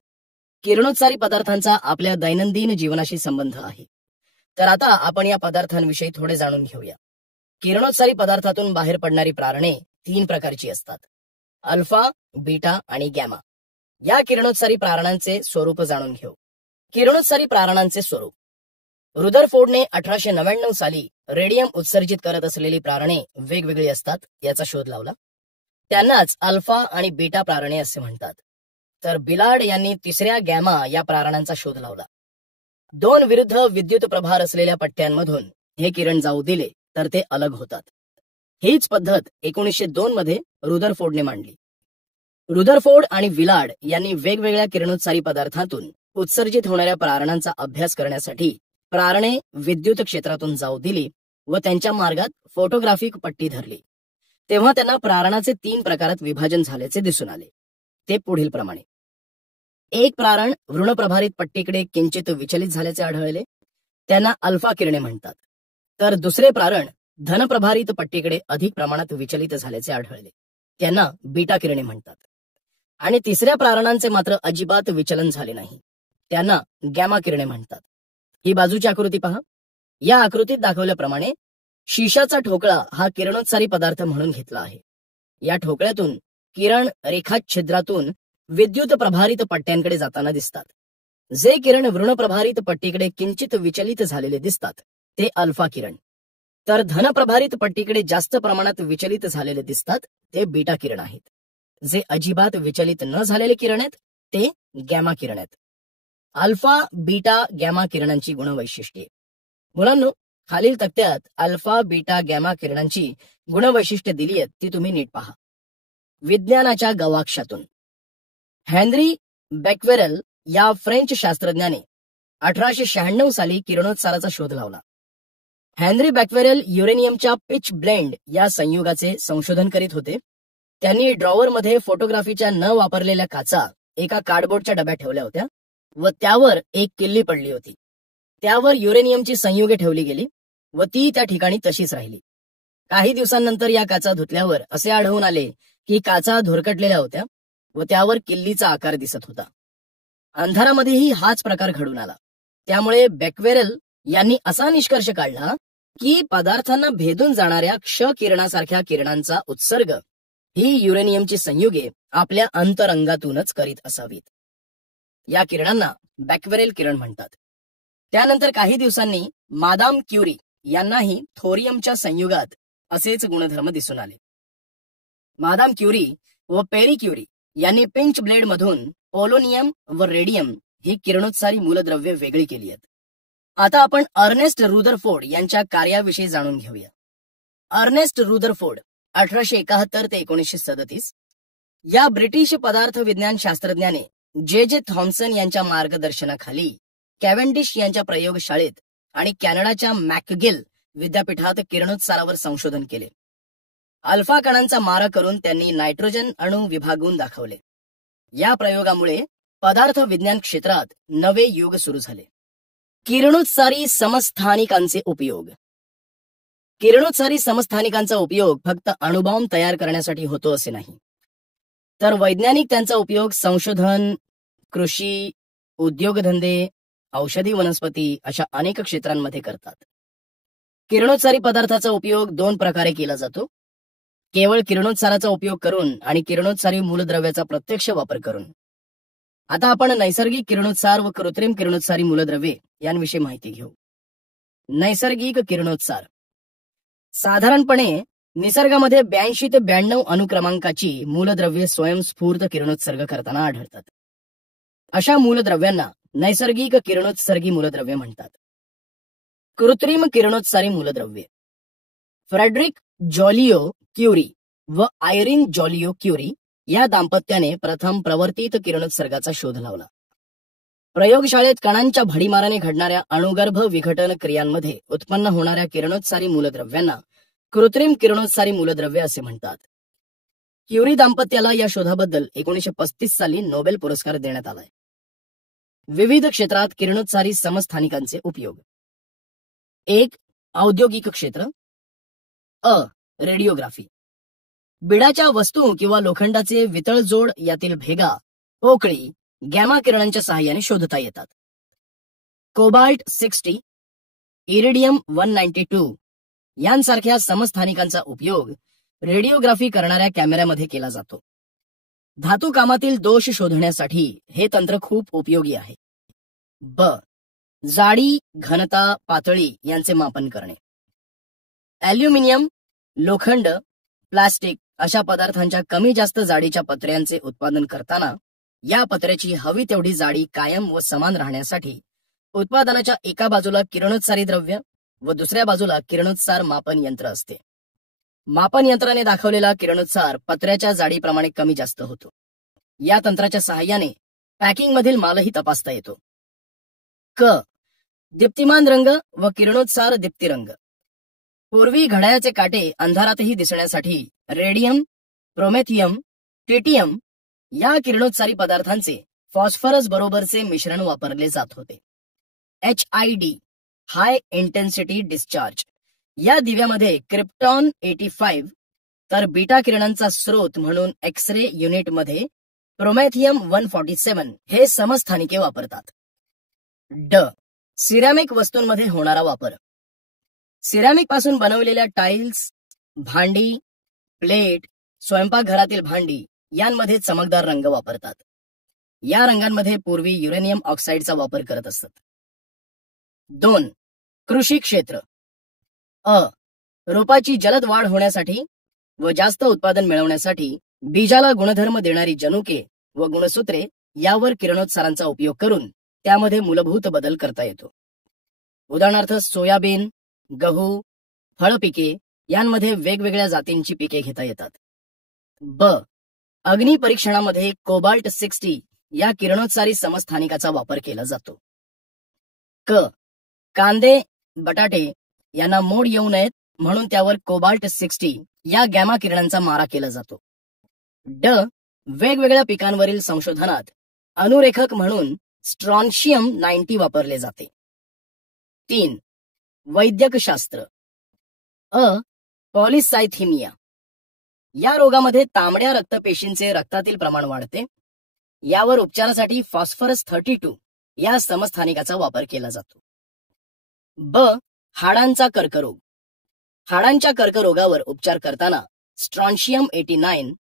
किरणोत्सारी पदार्थांचा आपल्या दैनंदिन जीवनाशी संबंध आहे. तर आता आपण या पदार्थांविषयी थोडे जाणून घेऊया. किरणोत्सारी पदार्थातून बाहेर पडणारी प्रारणे 3 प्रकारची असतात. अल्फा, बीटा आणि गॅमा. या किरणोत्सारी प्रारणांचे स्वरूप जाणून घेऊ. किरणोत्सारी प्रारणांचे स्वरूप. रुदरफोर्डने 1899 साली रेडियम उत्सर्जित करत असलेली प्रारणे वेगवेगळी असतात याचा शोध लावला. त्यांनाच अल्फा आणि बीटा प्रारणे असे म्हणतात. तर बिलार्ड यांनी 3ऱ्या गॅमा या प्रारणांचा शोध लावला. 2 विरुद्ध विद्युत प्रभार असलेल्या पट्ट्यांमधून हे किरण जाऊ दिले तर ते अलग होतात. हीच पद्धत 1902 मध्ये रुदरफोर्डने मांडली. रुदरफोर्ड आणि विलार्ड यांनी वेगवेगळ्या किरणोत्सारी पदार्थातून उत्सर्जित होणाऱ्या प्रारणांचा अभ्यास करण्यासाठी प्रारणे विद्युत क्षेत्रातून जाऊ दिली व त्यांच्या मार्गात फोटोग्राफिक पट्टी धरली. तेव्हा त्यांना प्रारणाचे 3 प्रकारात विभाजन झाल्याचे दिसून आले. ते पुढील प्रमाणे. एक प्रारण ऋणप्रभारित पट्टीकडे किंचित विचलित झाल्याचे आढळले. त्यांना अल्फा किरणे म्हणतात. तर दुसरे प्रारण धनप्रभारित पट्टीकडे अधिक प्रमाणात विचलित झाल्याचे आढळले. त्यांना बीटा किरणे म्हणतात. आणि तिसऱ्या प्रारणांचे मात्र अजिबात विचलन झाले नाही, त्यांना गॅमा किरणे म्हणतात. ही बाजूची आकृती पहा. या आकृतीत दाखवल्याप्रमाणे शिशाचा ठोकळा हा किरणोत्सारी पदार्थ म्हणून घेतला आहे. या ठोकळ्यातून किरण रेखाच्छिद्रातून विद्युत प्रभारित पट्ट्यांकडे जाताना दिसतात. जे किरण ऋणप्रभारित पट्टीकडे किंचित विचलित झालेले दिसतात ते अल्फा किरण, तर धनप्रभारित पट्टीकडे जास्त प्रमाणात विचलित झालेले दिसतात ते बीटा किरण आहेत. जे अजिबात विचलित न झालेले किरण आहेत ते गॅमा किरण आहेत. अल्फा, बीटा, गॅमा किरणांची गुणवैशिष्ट्ये. मुलांनो, खालील तक्त्यात अल्फा, बीटा, गॅमा किरणांची गुणवैशिष्ट्ये दिली आहेत, ती तुम्ही नीट पहा. विज्ञानाच्या गवाक्षातून हेनरी बेक्वेरेल या फ्रेंच शास्त्रज्ञाने 1896 साली किरणोत्साराचा शोध लावला. हेनरी बेक्वेरेल युरेनियमच्या पिच ब्लेंड या संयुगाचे संशोधन करीत होते. त्यांनी ड्रॉवरमध्ये फोटोग्राफीच्या न वापरलेल्या काचा एका कार्डबोर्डच्या डब्यात ठेवल्या होत्या व त्यावर एक किल्ली पडली होती. त्यावर युरेनियमची संयुगे ठेवली गेली व ती त्या ठिकाणी तशीच राहिली. काही दिवसांनंतर या काचा धुतल्यावर असे आढळून आले की काचा धुरकटलेल्या होत्या व त्यावर किल्लीचा आकार दिसत होता. अंधारामध्येही हाच प्रकार घडून आला. त्यामुळे बेक्वेरेल यांनी असा निष्कर्ष काढला की पदार्थांना भेदून जाणाऱ्या क्ष किरणासारख्या किरणांचा उत्सर्ग ही युरेनियमची संयुगे आपल्या अंतरंगातूनच करीत असावीत. या किरणांना बेक्वेरेल किरण म्हणतात. त्यानंतर काही दिवसांनी मादाम क्युरी यांनाही थोरियमच्या संयुगात असेच गुणधर्म दिसून आले. मादाम क्युरी व पेरी क्युरी यांनी पिंच ब्लेड मधून पोलोनियम व रेडियम ही किरणोत्सारी मूलद्रव्ये वेगळी केली आहेत. आता आपण अर्नेस्ट रुदरफोर्ड यांच्या कार्याविषयी जाणून घेऊया. अर्नेस्ट रुदरफोर्ड 1871 ते 1937 या ब्रिटिश पदार्थ विज्ञान शास्त्रज्ञाने जे थॉम्सन यांच्या मार्गदर्शनाखाली कॅव्हेंडिश यांच्या प्रयोगशाळेत आणि कॅनडाच्या मॅकगिल विद्यापीठात किरणोत्सारावर संशोधन केले. अल्फा कणांचा मारा करून त्यांनी नायट्रोजन अणू विभागून दाखवले. या प्रयोगामुळे पदार्थ विज्ञान क्षेत्रात नवे युग सुरू झाले. किरणोत्सारी समस्थानिकांचे उपयोग. किरणोत्सारी समस्थानिकांचा उपयोग फक्त अणुबॉम्ब तयार करण्यासाठी होतो असे नाही, तर वैज्ञानिक त्यांचा उपयोग संशोधन, कृषी, उद्योगधंदे, औषधी वनस्पती अशा अनेक क्षेत्रांमध्ये करतात. किरणोत्सारी पदार्थाचा उपयोग दोन प्रकारे केला जातो. केवळ किरणोत्साराचा उपयोग करून आणि किरणोत्सारी मूलद्रव्याचा प्रत्यक्ष वापर करून. आता आपण नैसर्गिक किरणोत्सार व कृत्रिम किरणोत्सारी मूलद्रव्ये यांविषयी माहिती घेऊ. नैसर्गिक किरणोत्सार. साधारणपणे निसर्गामध्ये 82 ते 92 अणुक्रमांकाची मूलद्रव्ये स्वयंस्फूर्त किरणोत्सर्ग करताना आढळतात. अशा मूलद्रव्यांना नैसर्गिक किरणोत्सर्गी मूलद्रव्ये म्हणतात. कृत्रिम किरणोत्सारी मूलद्रव्ये. फ्रेडरिक जॉलियो क्युरी व आयरिन जॉलियो क्युरी या दाम्पत्याने प्रथम प्रवर्तित किरणोत्सर्गाचा शोध लावला. प्रयोगशाळेत कणांच्या भडीमाराने घडणाऱ्या अणुगर्भ विघटन क्रियांमध्ये उत्पन्न होणाऱ्या किरणोत्सारी मूलद्रव्यांना कृत्रिम किरणोत्सारी मूलद्रव्ये असे म्हणतात. क्युरी दाम्पत्याला या शोधाबद्दल 1935 साली नोबेल पुरस्कार देण्यात आलाय. विविध क्षेत्रात किरणोत्सारी समस्थानिकांचे उपयोग. 1. औद्योगिक क्षेत्र. रेडिओग्राफी. बिडाच्या वस्तू किंवा लोखंडाचे वितळजोड यातील भेगा, पोकळी गॅमा किरणांच्या सहाय्याने शोधता येतात. कोबाल्ट 60, इरिडियम 192 यांसारख्या समस्थानिकांचा उपयोग रेडिओग्राफी करणाऱ्या कॅमेऱ्यामध्ये केला जातो. धातू कामातील दोष शोधण्यासाठी हे तंत्र खूप उपयोगी आहे. जाडी, घनता, पातळी यांचे मापन करणे. ॲल्युमिनियम, लोखंड, प्लास्टिक अशा पदार्थांच्या कमी जास्त जाडीच्या पत्र्यांचे उत्पादन करताना या पत्र्याची हवी तेवढी जाडी कायम व समान राहण्यासाठी उत्पादनाच्या एका बाजूला किरणोत्सारी द्रव्य व दुसऱ्या बाजूला किरणोत्सार मापन यंत्र असते. मापन यंत्राने दाखवलेला किरणोत्सार पत्र्याच्या जाडीप्रमाणे कमी जास्त होतो. या तंत्राच्या सहाय्याने पॅकिंगमधील मालही तपासता येतो. दीप्तिमान रंग व किरणोत्सार दीप्तिरंग. पूर्वी घड्याळाचे काटे अंधारातही दिसण्यासाठी रेडियम, प्रोमेथियम, ट्रिटियम या किरणोत्सारी पदार्थांचे फॉस्फरस बरोबरचे मिश्रण वापरले जात होते. HID हाय इंटेन्सिटी डिस्चार्ज या दिव्यामध्ये क्रिप्टॉन 85 तर बीटा किरणांचा स्रोत म्हणून एक्स-रे युनिटमध्ये प्रोमॅथियम 147 हे समस्थानिके वापरतात. ड. सिरॅमिक वस्तूंमध्ये होणारा वापर. सिरॅमिक पासून बनवलेल्या टाइल्स, भांडी, प्लेट, स्वयंपाकघरातील भांडी यांमध्ये चमकदार रंग वापरतात. या रंगांमध्ये पूर्वी युरेनियम ऑक्साईडचा वापर करत असत. 2. कृषी क्षेत्र. अ. रोपाची जलद वाढ होण्यासाठी व जास्त उत्पादन मिळवण्यासाठी बीजाला गुणधर्म देणारी जनुके व गुणसूत्रे यावर किरणोत्सारांचा उपयोग करून त्यामध्ये मूलभूत बदल करता येतो. उदाहरणार्थ सोयाबीन, गहू, फळपिके यांमध्ये वेगवेगळ्या जातींची पिके घेता येतात. ब. अग्नी परीक्षणामध्ये कोबाल्ट 60 या किरणोत्सारी समस्थानिकाचा वापर केला जातो. क. कांदे, बटाटे यांना मोड येऊ नयेत म्हणून त्यावर कोबाल्ट 60 या गॅमा किरणांचा मारा केला जातो. ड. वेगवेगळ्या पिकांवरील संशोधनात अनुरेखक म्हणून स्ट्रॉन्शियम 90 वापरले जाते. 3. वैद्यकशास्त्र. अ. पॉलिसायथिमिया. या रोगामध्ये तांबड्या रक्तपेशींचे रक्तातील प्रमाण वाढते. यावर उपचारासाठी फॉस्फरस 32 या समस्थानिकाचा वापर केला जातो. ब. हाडांचा कर्करोग. हाडांच्या कर्करोगावर उपचार करताना स्ट्रॉन्शियम 89,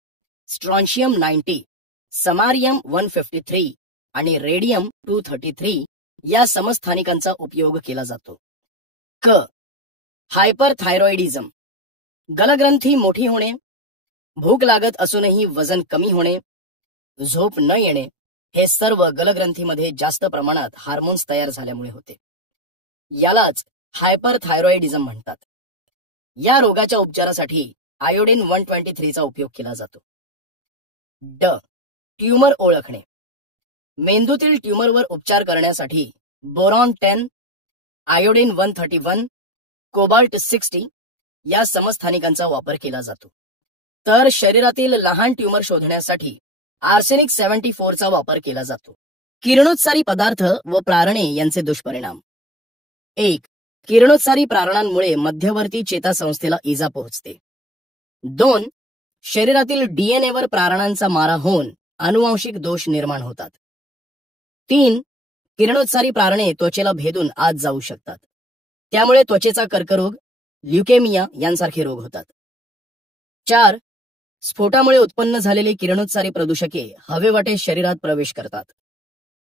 स्ट्रॉन्शियम 90, समारियम 153 आणि रेडियम 233 या समस्थानिकांचा उपयोग केला जातो. क. हायपरथायरॉइडिझम. गलग्रंथी मोठी होणे, भूक लागत असूनही वजन कमी होणे, झोप न येणे हे सर्व गलग्रंथीमध्ये जास्त प्रमाणात हार्मोन्स तयार झाल्यामुळे होते. यालाच हायपरथायरॉइडिझम म्हणतात. या रोगाच्या उपचारासाठी आयोडीन 123 चा उपयोग केला जातो. ड. ट्यूमर ओळखणे. मेंदूतील ट्यूमरवर उपचार करण्यासाठी बोरॉन 10, आयोडीन 131, कोबाल्ट 60 या समस्थानिकांचा वापर केला जातो. तर शरीरातील लहान ट्यूमर शोधण्यासाठी आर्सेनिक 74 चा वापर केला जातो. किरणोत्सारी पदार्थ व प्रारणे यांचे दुष्परिणाम. 1. किरणोत्सारी प्रारणांमुळे मध्यवर्ती चेतासंस्थेला इजा पोहोचते. 2. शरीरातील डीएनएवर प्रारणांचा मारा होऊन अनुवांशिक दोष निर्माण होतात. 3. किरणोत्सारी प्रारणे त्वचेला भेदून आत जाऊ शकतात. त्यामुळे त्वचेचा कर्करोग, ल्युकेमिया यांसारखे रोग होतात. 4. स्फोटामुळे उत्पन्न झालेली किरणोत्सारी प्रदूषके हवेवाटे शरीरात प्रवेश करतात.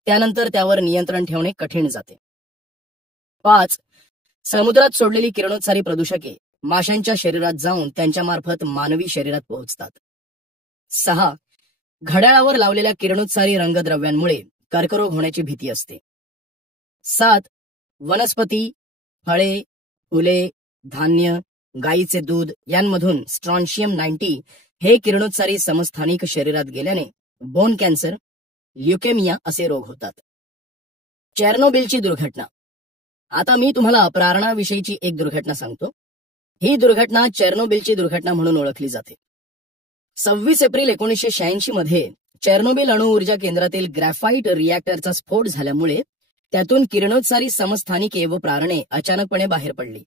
त्यानंतर त्यावर नियंत्रण ठेवणे कठीण जाते. 5. समुद्रात सोडलेली किरणोत्सारी प्रदूषके माशांच्या शरीरात जाऊन त्यांच्या मार्फत मानवी शरीरात पोहोचतात. 6. घड्याळावर लावलेल्या किरणोत्सारी रंगद्रव्यांमुळे कर्करोग होण्याची भीती असते. 7. वनस्पती, फळे, फुले, धान्य, गायीचे दूध यांमधून स्ट्रॉन्शियम 90 हे किरणोत्सारी समस्थानिक शरीरात गेल्याने बोन कॅन्सर, ल्युकेमिया असे रोग होतात. चेर्नोबिलची दुर्घटना. आता मी तुम्हाला प्रारणाविषयीची एक दुर्घटना सांगतो. ही दुर्घटना चेर्नोबिलची दुर्घटना म्हणून ओळखली जाते. 26 एप्रिल 1986 मध्ये चेर्नोबिल अणुऊर्जा केंद्रातील ग्रॅफाइट रिॲक्टरचा स्फोट झाल्यामुळे त्यातून किरणोत्सारी समस्थानिके व प्रारणे अचानकपणे बाहेर पडली.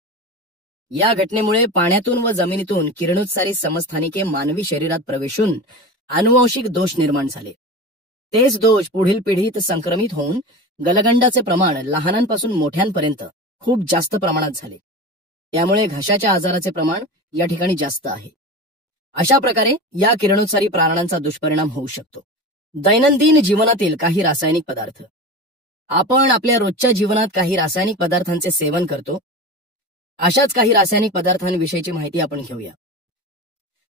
या घटनेमुळे पाण्यातून व जमिनीतून किरणोत्सारी समस्थानिके मानवी शरीरात प्रवेशून अनुवांशिक दोष निर्माण झाले. तेच दोष पुढील पिढीत संक्रमित होऊन गलगंडाचे प्रमाण लहानांपासून मोठ्यांपर्यंत खूप जास्त प्रमाणात झाले. त्यामुळे घशाच्या आजाराचे प्रमाण या ठिकाणी जास्त आहे. अशा प्रकारे या किरणोत्सारी प्रारणांचा दुष्परिणाम होऊ शकतो. दैनंदिन जीवनातील काही रासायनिक पदार्थ. आपण आपल्या रोजच्या जीवनात काही रासायनिक पदार्थांचे सेवन करतो. अशाच काही रासायनिक पदार्थांविषयीची माहिती आपण घेऊया.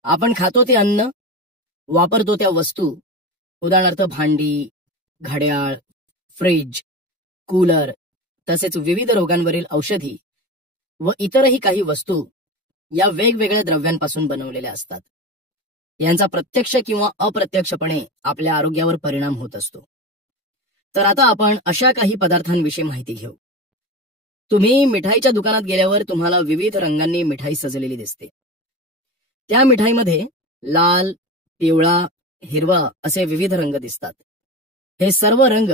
आपण खातो ते अन्न, वापरतो त्या वस्तू, उदाहरणार्थ भांडी, घड्याळ, फ्रिज, कूलर, तसेच विविध रोगांवरील औषधी व इतरही काही वस्तू या वेगवेगळ्या द्रव्यांपासून बनवलेल्या असतात. यांचा प्रत्यक्ष किंवा अप्रत्यक्षपणे आपल्या आरोग्यावर परिणाम होत असतो. तर आता आपण अशा काही पदार्थांविषयी माहिती घेऊ. तुम्ही मिठाईच्या दुकानात गेल्यावर तुम्हाला विविध रंगांनी मिठाई सजलेली दिसते. त्या मिठाईमध्ये लाल, पिवळा, हिरवा असे विविध रंग दिसतात. हे सर्व रंग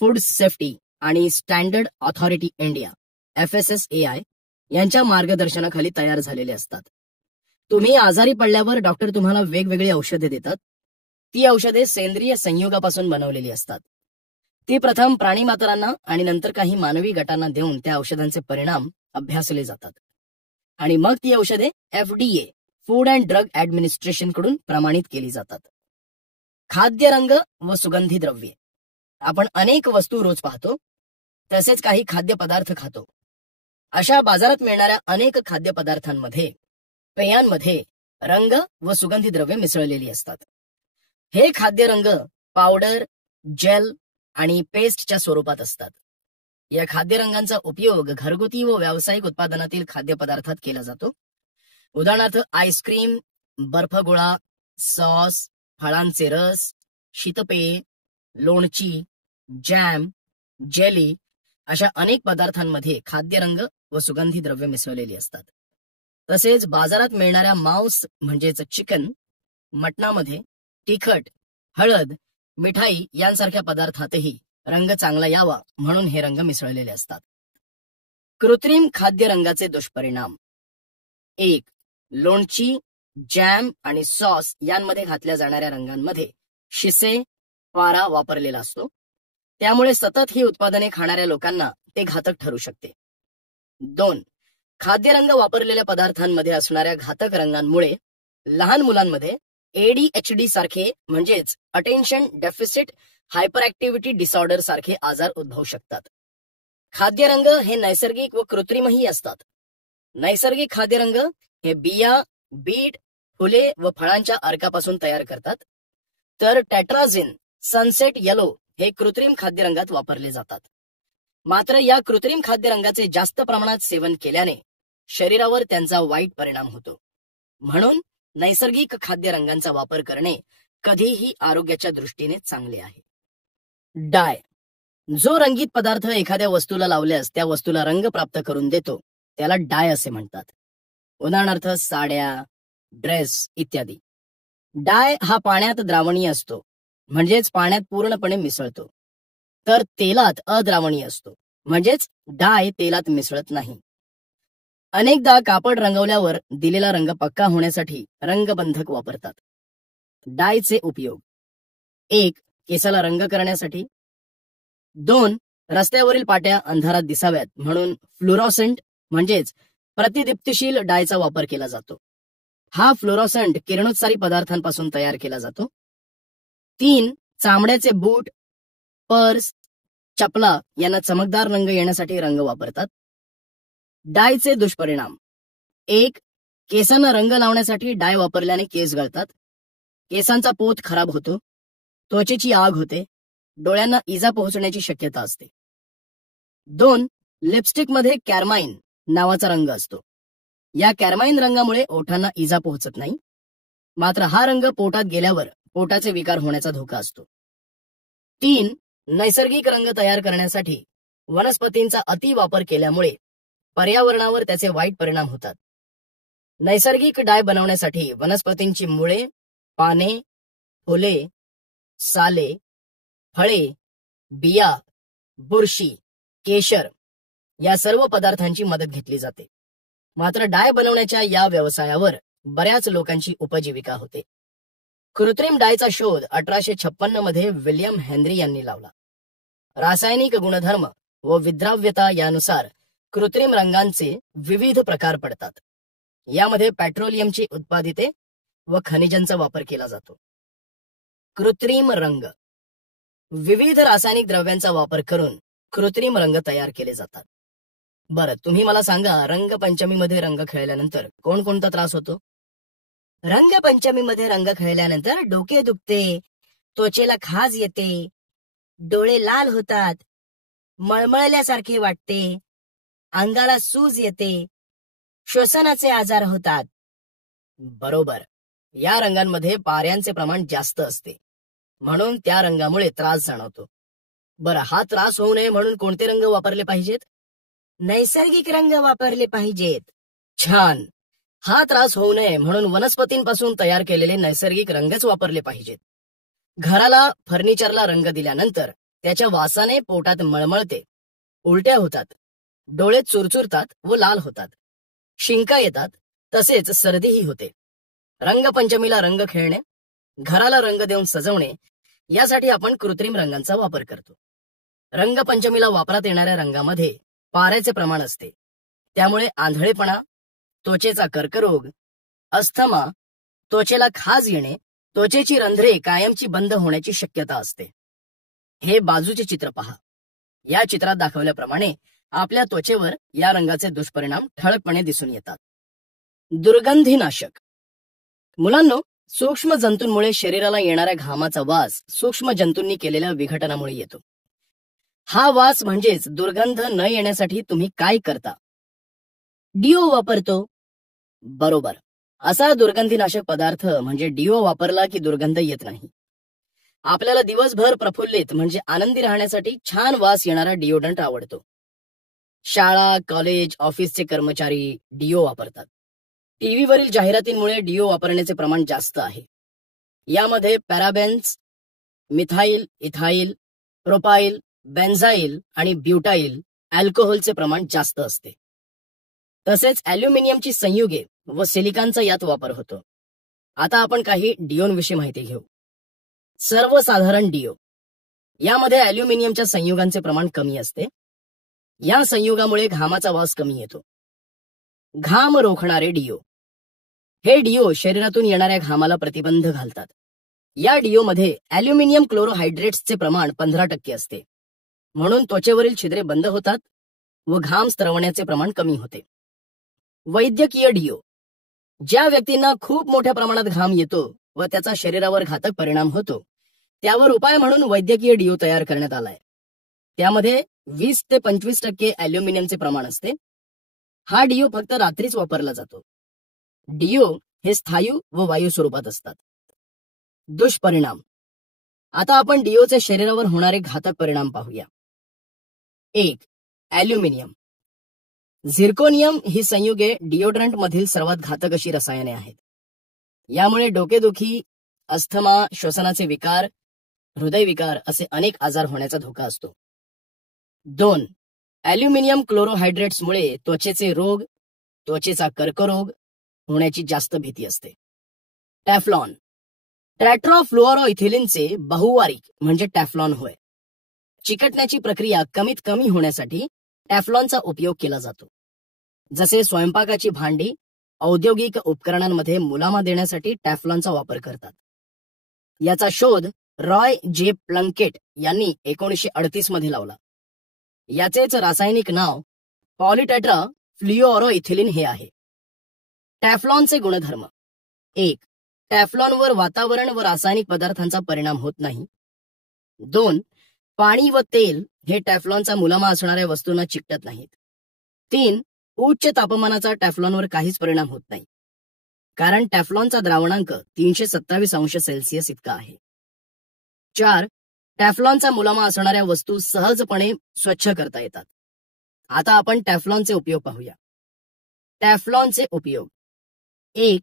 फूड सेफ्टी आणि स्टँडर्ड ऑथॉरिटी इंडिया FSSAI यांच्या मार्गदर्शनाखाली तयार झालेले असतात. तुम्ही आजारी पडल्यावर डॉक्टर तुम्हाला वेगवेगळी औषधे देतात. ती औषधे सेंद्रिय संयुगापासून बनवलेली असतात. ती प्रथम प्राणी मातरांना आणि नंतर काही मानवी गटांना देऊन त्या औषधांचे परिणाम अभ्यासले जातात. आणि मग ती औषधे FDA food and drug administration कडून प्रमाणित केली जातात. खाद्य रंग व सुगंधी द्रव्ये. आपण अनेक वस्तू रोज पाहतो, तसेच काही खाद्यपदार्थ खातो. अशा बाजारात मिळणाऱ्या अनेक खाद्यपदार्थांमध्ये, पेयांमध्ये रंग व सुगंधी द्रव्ये मिसळलेली असतात. हे खाद्य रंग पावडर, जेल आणि पेस्टच्या स्वरूपात असतात. या खाद्यरंगांचा उपयोग घरगुती व व्यावसायिक उत्पादनातील खाद्यपदार्थात केला जातो. उदाहरणार्थ आईस्क्रीम, बर्फगोळा, सॉस, फळांचे रस, शीतपेय, लोणची, जॅम, जेली अशा अनेक पदार्थांमध्ये खाद्यरंग व सुगंधी द्रव्ये मिसळलेली असतात. तसेच बाजारात मिळणाऱ्या मांस म्हणजेच चिकन, मटणामध्ये तिखट, हळद, मिठाई यांसारख्या पदार्थातही रंग चांगला यावा म्हणून हे रंग मिसळलेले असतात. कृत्रिम खाद्य रंगाचे दुष्परिणाम. 1. लोणची, जॅम आणि सॉस यांमध्ये घातल्या जाणाऱ्या रंगांमध्ये शिसे, पारा वापरलेला असतो. त्यामुळे सतत ही उत्पादने खाणाऱ्या लोकांना ते घातक ठरू शकते. 2. खाद्यरंग वापरलेल्या पदार्थांमध्ये असणाऱ्या घातक रंगांमुळे लहान मुलांमध्ये ADHD सारखे म्हणजेच attention deficit hyper activity disorder सारखे आजार उद्भवू शकतात. खाद्यरंग हे नैसर्गिक व कृत्रिमही असतात. नैसर्गिक खाद्यरंग हे बिया, बीट, फुले व फळांच्या अर्कापासून तयार करतात. तर टेट्राझिन, सनसेट येलो हे कृत्रिम खाद्यरंगात वापरले जातात. मात्र या कृत्रिम खाद्यरंगाचे जास्त प्रमाणात सेवन केल्याने शरीरावर त्यांचा वाईट परिणाम होतो. म्हणून नैसर्गिक खाद्यरंगांचा वापर करणे कधीही आरोग्याच्या दृष्टीने चांगले आहे. डाय. जो रंगीत पदार्थ एखाद्या वस्तूला लावल्यास त्या वस्तूला रंग प्राप्त करून देतो त्याला डाय असे म्हणतात. उदाहरणार्थ साड्या, ड्रेस इत्यादी. डाय हा पाण्यात द्रावणीय असतो, म्हणजेच पाण्यात पूर्णपणे मिसळतो. तर तेलात अद्रावणीय असतो, म्हणजेच डाय तेलात मिसळत नाही. अनेकदा कापड रंगवल्यावर दिलेला रंग पक्का होण्यासाठी रंगबंधक वापरतात. डायचे उपयोग. 1. केसाला रंग करण्यासाठी. 2. रस्त्यावरील पाट्या अंधारात दिसाव्यात म्हणून फ्लोरोसेंट म्हणजेच प्रतिदीप्तिशील डायचा वापर केला जातो. हा फ्लोरोसेंट किरणोत्सारी पदार्थांपासून तयार केला जातो. 3. चामड्याचे बूट, पर्स, चपला यांना चमकदार रंग येण्यासाठी रंग वापरतात. डायचे दुष्परिणाम. 1. केसांना रंग लावण्यासाठी डाय वापरल्याने केस गळतात. केसांचा पोत खराब होतो. त्वचेची आग होते. डोळ्यांना इजा पोहोचण्याची शक्यता असते. 2. लिपस्टिकमध्ये कॅरमाइन नावाचा रंग असतो. या कॅरमाइन रंगामुळे ओठांना इजा पोहोचत नाही. मात्र हा रंग पोटात गेल्यावर पोटाचे विकार होण्याचा धोका असतो. 3. नैसर्गिक रंग तयार करण्यासाठी वनस्पतींचा अति वापर केल्यामुळे पर्यावरणावर त्याचे वाईट परिणाम होतात. नैसर्गिक डाय बनवण्यासाठी वनस्पतींची मुळे, पाने, फुले, साले, फळे, बिया, बुरशी, केशर या सर्व पदार्थांची मदत घेतली जाते. मात्र डाय बनवण्याच्या या व्यवसायावर बऱ्याच लोकांची उपजीविका होते. कृत्रिम डायचा शोध 1856 मध्ये विल्यम हेनरी यांनी लावला. रासायनिक गुणधर्म व विद्राव्यता यानुसार कृत्रिम रंगांचे विविध प्रकार पडतात. यामध्ये पेट्रोलियमची उत्पादिते व खनिजांचा वापर केला जातो. कृत्रिम रंग. विविध रासायनिक द्रव्यांचा वापर करून कृत्रिम रंग तयार केले जातात. बरं, तुम्ही मला सांगा, रंगपंचमीमध्ये रंग खेळल्यानंतर कोणकोणता त्रास होतो? रंगपंचमीमध्ये रंग खेळल्यानंतर डोके दुखते, त्वचेला खाज येते, डोळे लाल होतात, मळमळल्यासारखे वाटते, अंगाला सूज येते, श्वसनाचे आजार होतात. बरोबर, या रंगांमध्ये पाऱ्यांचे प्रमाण जास्त असते, म्हणून त्या रंगामुळे त्रास जाणवतो. बरं, हा त्रास होऊ नये म्हणून कोणते रंग वापरले पाहिजेत? नैसर्गिक रंग वापरले पाहिजेत. छान. हा त्रास होऊ नये म्हणून वनस्पतींपासून तयार केलेले नैसर्गिक रंगच वापरले पाहिजेत. घराला, फर्निचरला रंग दिल्यानंतर त्याच्या वासाने पोटात मळमळते, उलट्या होतात, डोळे चुरचुरतात व लाल होतात, शिंका येतात, तसेच सर्दीही होते. रंगपंचमीला रंग खेळणे, घराला रंग देऊन सजवणे यासाठी आपण कृत्रिम रंगांचा वापर करतो. रंगपंचमीला वापरात येणाऱ्या रंगामध्ये पाऱ्याचे प्रमाण असते. त्यामुळे आंधळेपणा, त्वचेचा कर्करोग, अस्थमा, त्वचेला खाज येणे, त्वचेची रंध्रे कायमची बंद होण्याची शक्यता असते. हे बाजूचे चित्र पहा. या चित्रात दाखवल्याप्रमाणे आपल्या त्वचेवर या रंगाचे दुष्परिणाम ठळकपणे दिसून येतात. दुर्गंधीनाशक. मुलांनो, सूक्ष्म जंतूंमुळे शरीराला येणाऱ्या घामाचा वास सूक्ष्म जंतूंनी केलेल्या विघटनामुळे येतो. हा वास म्हणजेच दुर्गंध न येण्यासाठी तुम्ही काय करता? डिओ वापरतो. बरोबर. असा दुर्गंधीनाशक पदार्थ म्हणजे डिओ वापरला की दुर्गंध येत नाही. आपल्याला दिवसभर प्रफुल्लित म्हणजे आनंदी राहण्यासाठी छान वास येणारा डिओडंट आवडतो. शाळा, कॉलेज, ऑफिसचे कर्मचारी डिओ वापरतात. टीव्हीवरील जाहिरातींमुळे डिओ वापरण्याचे प्रमाण जास्त आहे. यामध्ये पॅराबेन्स, मिथाईल, इथाईल, प्रोपाईल, बेन्झाईल आणि ब्युटाईल अल्कोहोलचे प्रमाण जास्त असते. तसेच अॅल्युमिनियमची संयुगे व सिलिकॉनचा यात वापर होतो. आता आपण काही डिओंविषयी माहिती घेऊ. सर्वसाधारण डिओ. यामध्ये अॅल्युमिनियमच्या संयुगांचे प्रमाण कमी असते. या संयुगामुळे घामाचा वास कमी येतो. घाम रोखणारे डिओ. हे डिओ शरीरातून येणाऱ्या घामाला प्रतिबंध घालतात. या डिओमध्ये अॅल्युमिनियम क्लोरोहायड्रेट्सचे प्रमाण 15% असते. म्हणून त्वचेवरील छिद्रे बंद होतात व घाम स्त्रवण्याचे प्रमाण कमी होते. वैद्यकीय डिओ. ज्या व्यक्तींना खूप मोठ्या प्रमाणात घाम येतो व त्याचा शरीरावर घातक परिणाम होतो, त्यावर उपाय म्हणून वैद्यकीय डिओ तयार करण्यात आलाय. त्यामध्ये 20 ते 25% अॅल्युमिनियमचे प्रमाण असते. हा डिओ फक्त रात्रीच वापरला जातो. डिओ हे स्थायू व वायू स्वरूपात असतात. दुष्परिणाम. आता आपण डिओचे शरीरावर होणारे घातक परिणाम पाहूया. 1. अॅल्युमिनियम. झिर्कोनियम ही संयुगे डिओड्रंट मधील सर्वात घातक अशी रसायने आहेत. यामुळे डोकेदुखी, अस्थमा, श्वसनाचे विकार, हृदयविकार असे अनेक आजार होण्याचा धोका असतो. 2. अॅल्युमिनियम क्लोरोहायड्रेट्समुळे त्वचेचे रोग, त्वचेचा कर्करोग होण्याची जास्त भीती असते. टॅफ्लॉन. ट्रॅट्रोफ्लुओरोइथिलीनचे बहुवारिक म्हणजे टॅफ्लॉन होय. चिकटण्याची प्रक्रिया कमीत कमी होण्यासाठी टॅफ्लॉनचा उपयोग केला जातो. जसे स्वयंपाकाची भांडी, औद्योगिक उपकरणांमध्ये मुलामा देण्यासाठी टॅफ्लॉनचा वापर करतात. याचा शोध रॉय जे प्लंकेट यांनी 1938 मध्ये लावला. याचेच रासायनिक नाव पॉलिटेट्रा फ्लुओरोइथिलीन हे आहे. टॅफ्लॉनचे गुणधर्म. 1. टॅफ्लॉनवर वातावरण व रासायनिक पदार्थांचा परिणाम होत नाही. 2. पाणी व तेल हे टॅफ्लॉनचा मुलामा असणाऱ्या वस्तूंना चिकटत नाहीत. 3. उच्च तापमानाचा टॅफ्लॉनवर काहीच परिणाम होत नाही, कारण टॅफ्लॉनचा द्रावणांक 327 अंश सेल्सिअस इतका आहे. 4. टॅफ्लॉनचा मुलामा असणाऱ्या वस्तू सहजपणे स्वच्छ करता येतात. आता आपण टॅफ्लॉनचे उपयोग पाहूया. टॅफ्लॉनचे उपयोग. 1.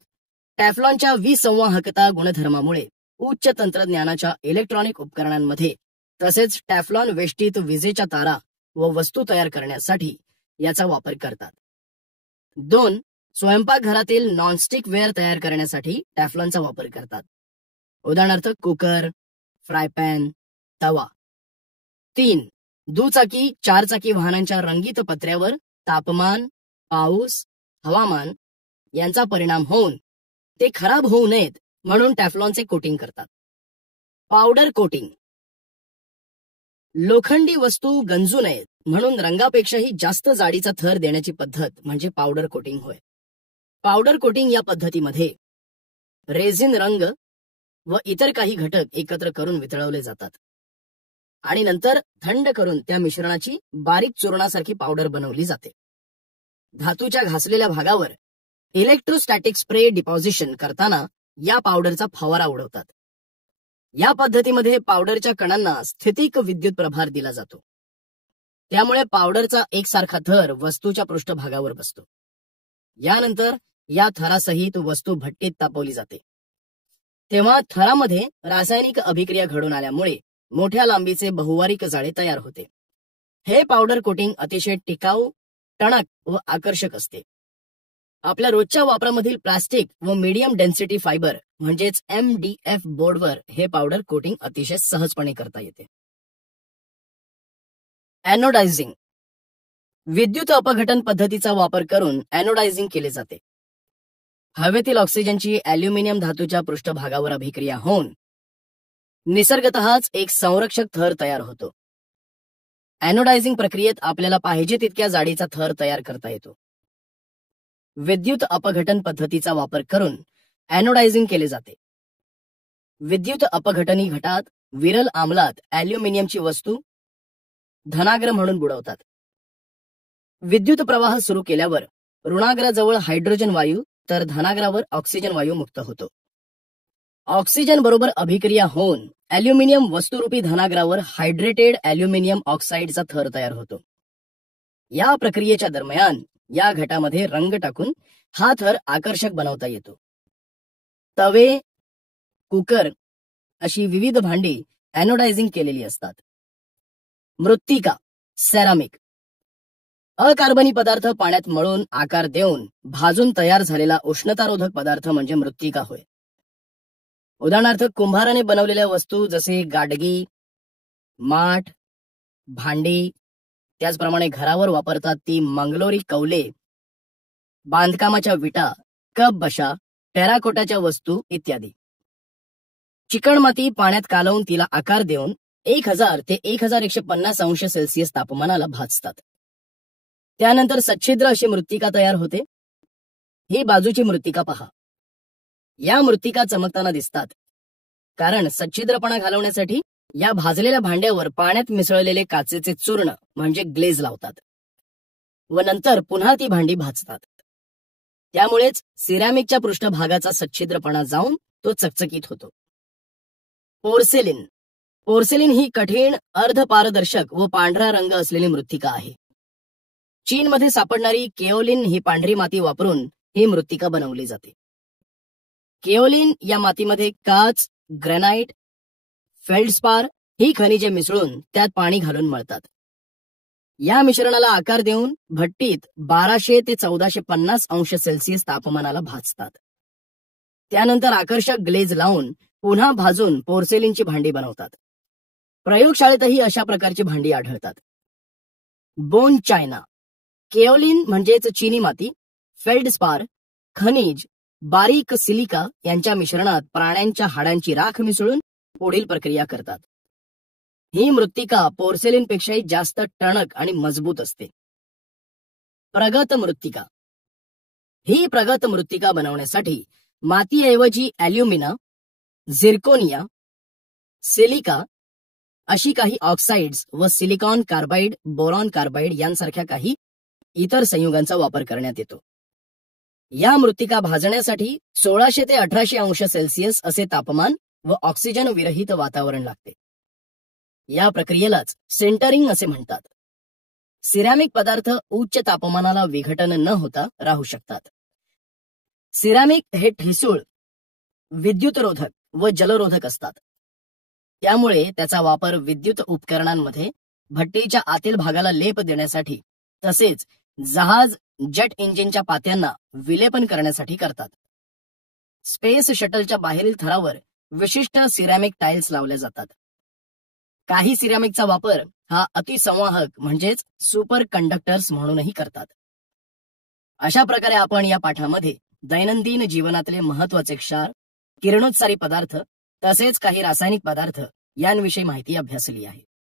टॅफ्लॉनच्या विसंवाहकता गुणधर्मामुळे उच्च तंत्रज्ञानाच्या इलेक्ट्रॉनिक उपकरणांमध्ये तसेच टॅफ्लॉन वेष्टीत विजेच्या तारा व वस्तू तयार करण्यासाठी याचा वापर करतात. 2. स्वयंपाकघरातील नॉनस्टिक वेअर तयार करण्यासाठी टॅफ्लॉनचा वापर करतात. उदाहरणार्थ कुकर, फ्रायपॅन, तवा. 3. दुचाकी, चारचाकी वाहनांच्या रंगीत पत्र्यावर तापमान, पाऊस, हवामान यांचा परिणाम होऊन ते खराब होऊ नयेत म्हणून टॅफ्लॉनचे कोटिंग करतात. Powder coating. लोखंडी वस्तू गंजू नयेत म्हणून रंगापेक्षाही जास्त जाडीचा थर देण्याची पद्धत म्हणजे पावडर कोटिंग होय. पावडर कोटिंग या पद्धतीमध्ये रेझिन रंग व इतर काही घटक एकत्र करून वितळवले जातात आणि नंतर थंड करून त्या मिश्रणाची बारीक चूर्णासारखी पावडर बनवली जाते. धातूच्या घासलेल्या भागावर इलेक्ट्रोस्टॅटिक स्प्रे डिपॉझिशन करताना या पावडरचा फवारा उडवतात. या पद्धतीमध्ये पावडरच्या कणांना स्थितिक विद्युत प्रभार दिला जातो. त्यामुळे पावडरचा एकसारखा थर वस्तूच्या पृष्ठभागावर बसतो. यानंतर या थरासहित वस्तू भट्टीत तापवली जाते. तेव्हा थरामध्ये रासायनिक अभिक्रिया घडून आल्यामुळे मोठ्या लांबीचे बहुवारिक जाळे तयार होते. हे पावडर कोटिंग अतिशय टिकाऊ, टणक व आकर्षक असते. आपल्या रोजच्या वापरामधील प्लास्टिक व मीडियम डेन्सिटी फायबर म्हणजेच MDF बोर्डवर हे पावडर कोटिंग अतिशय सहजपणे करता येते. एनोडायझिंग. विद्युत अपघटन पद्धतीचा वापर करून एनोडायझिंग केले जाते. हवेतील ऑक्सिजनची ॲल्युमिनियम धातूच्या पृष्ठभागावर अभिक्रिया होऊन निसर्गतःच एक संरक्षक थर तयार होतो. एनोडायझिंग प्रक्रियेत आपल्याला पाहिजे तितक्या जाडीचा थर तयार करता येतो. विद्युत अपघटन पद्धतीचा वापर करून एनोडायझिंग केले जाते. विद्युत अपघटनी घटात विरल आम्लात ॲल्युमिनियमची वस्तू धनाग्र म्हणून बुडवतात. विद्युत प्रवाह सुरू केल्यावर ऋणाग्राजवळ हायड्रोजन वायू तर धनाग्रावर ऑक्सिजन वायू मुक्त होतो. ऑक्सिजन बरोबर अभिक्रिया होऊन ॲल्युमिनियम वस्तुरूपी धनाग्रावर हायड्रेटेड ॲल्युमिनियम ऑक्साईडचा थर तयार होतो. या प्रक्रियेच्या दरम्यान या घटामध्ये रंग टाकून हा थर आकर्षक बनवता येतो. तवे, कुकर अशी विविध भांडी एनोडायझिंग केलेली असतात. मृत्तिका, सेरामिक. अकार्बनी पदार्थ पाण्यात मळून आकार देऊन भाजून तयार झालेला उष्णतारोधक पदार्थ म्हणजे मृत्तिका होय. उदाहरणार्थ कुंभाराने बनवलेल्या वस्तू जसे गाडगी, माठ, भांडी, त्याचप्रमाणे घरावर वापरतात ती मंगलोरी कौले, बांधकामाच्या विटा, कप बशा, टेराकोटाच्या वस्तू इत्यादी. चिकणमाती पाण्यात कालवून तिला आकार देऊन 1000 ते 1150 अंश सेल्सिअस तापमानाला भाजतात. त्यानंतर सच्छिद्र अशी मृत्तिका तयार होते. ही बाजूची मृत्तिका पहा. या मृत्तिका चमकताना दिसतात कारण सच्छिद्रपणा घालवण्यासाठी या भाजलेल्या भांड्यावर पाण्यात मिसळलेले काचेचे चूर्ण म्हणजे ग्लेज लावतात व नंतर पुन्हा ती भांडी भाजतात. त्यामुळेच सिरॅमिकच्या पृष्ठभागाचा सच्छिद्रपणा जाऊन तो चकचकीत होतो. पोर्सेलिन. पोर्सेलिन ही कठीण अर्धपारदर्शक व पांढरा रंग असलेली मृत्तिका आहे. चीनमध्ये सापडणारी केओलिन ही पांढरी माती वापरून ही मृत्तिका बनवली जाते. केओलिन या मातीमध्ये काच, ग्रॅनाइट, फेल्डस्पार ही खनिजे मिसळून त्यात पाणी घालून मळतात. या मिश्रणाला आकार देऊन भट्टीत 1200 ते 1450 अंश सेल्सिअस तापमानाला भाजतात. त्यानंतर आकर्षक ग्लेज लावून पुन्हा भाजून पोर्सेलिनची भांडी बनवतात. प्रयोगशाळेतही अशा प्रकारची भांडी आढळतात. Bone China. केओलिन म्हणजेच चीनी माती, फेल्डस्पार, खनिज, बारीक सिलिका यांच्या मिश्रणात प्राण्यांच्या हाडांची राख मिसळून पुढील प्रक्रिया करतात. ही मृत्तिका पोर्सेलिनपेक्षाही जास्त टणक आणि मजबूत असते. प्रगत मृत्तिका. ही प्रगत मृत्तिका बनवण्यासाठी मातीऐवजी ॲल्युमिना, झिर्कोनिया, सिलिका अशी काही ऑक्साइड्स व सिलिकॉन कार्बाइड, बोरॉन कार्बाइड यांसारख्या काही इतर संयुगांचा वापर करण्यात येतो. या मृत्तिका भाजण्यासाठी 1600 ते 1800 अंश सेल्सिअस असे तापमान व ऑक्सिजन विरहित वातावरण लागते. या प्रक्रियेलाच सिंटरिंग असे म्हणतात. सिरॅमिक पदार्थ उच्च तापमानाला विघटन न होता राहू शकतात. सिरॅमिक हे ठिसूळ, विद्युतरोधक व जलरोधक असतात. त्यामुळे त्याचा वापर विद्युत उपकरणांमध्ये भट्टीच्या आतील भागाला लेप देण्यासाठी तसेच जहाज, जेट इंजिनच्या पात्यांना विलेपन करण्यासाठी करतात. स्पेस शटलच्या बाहेरील थरावर विशिष्ट सिरॅमिक टाइल्स लावल्या जातात. काही सिरॅमिकचा वापर हा अतिसंवाहक म्हणजेच सुपर कंडक्टर्स म्हणूनही करतात. अशा प्रकारे आपण या पाठामध्ये दैनंदिन जीवनातले महत्वाचे क्षार, किरणोत्सारी पदार्थ तसेच काही रासायनिक पदार्थ यांविषयी माहिती अभ्यासली आहे.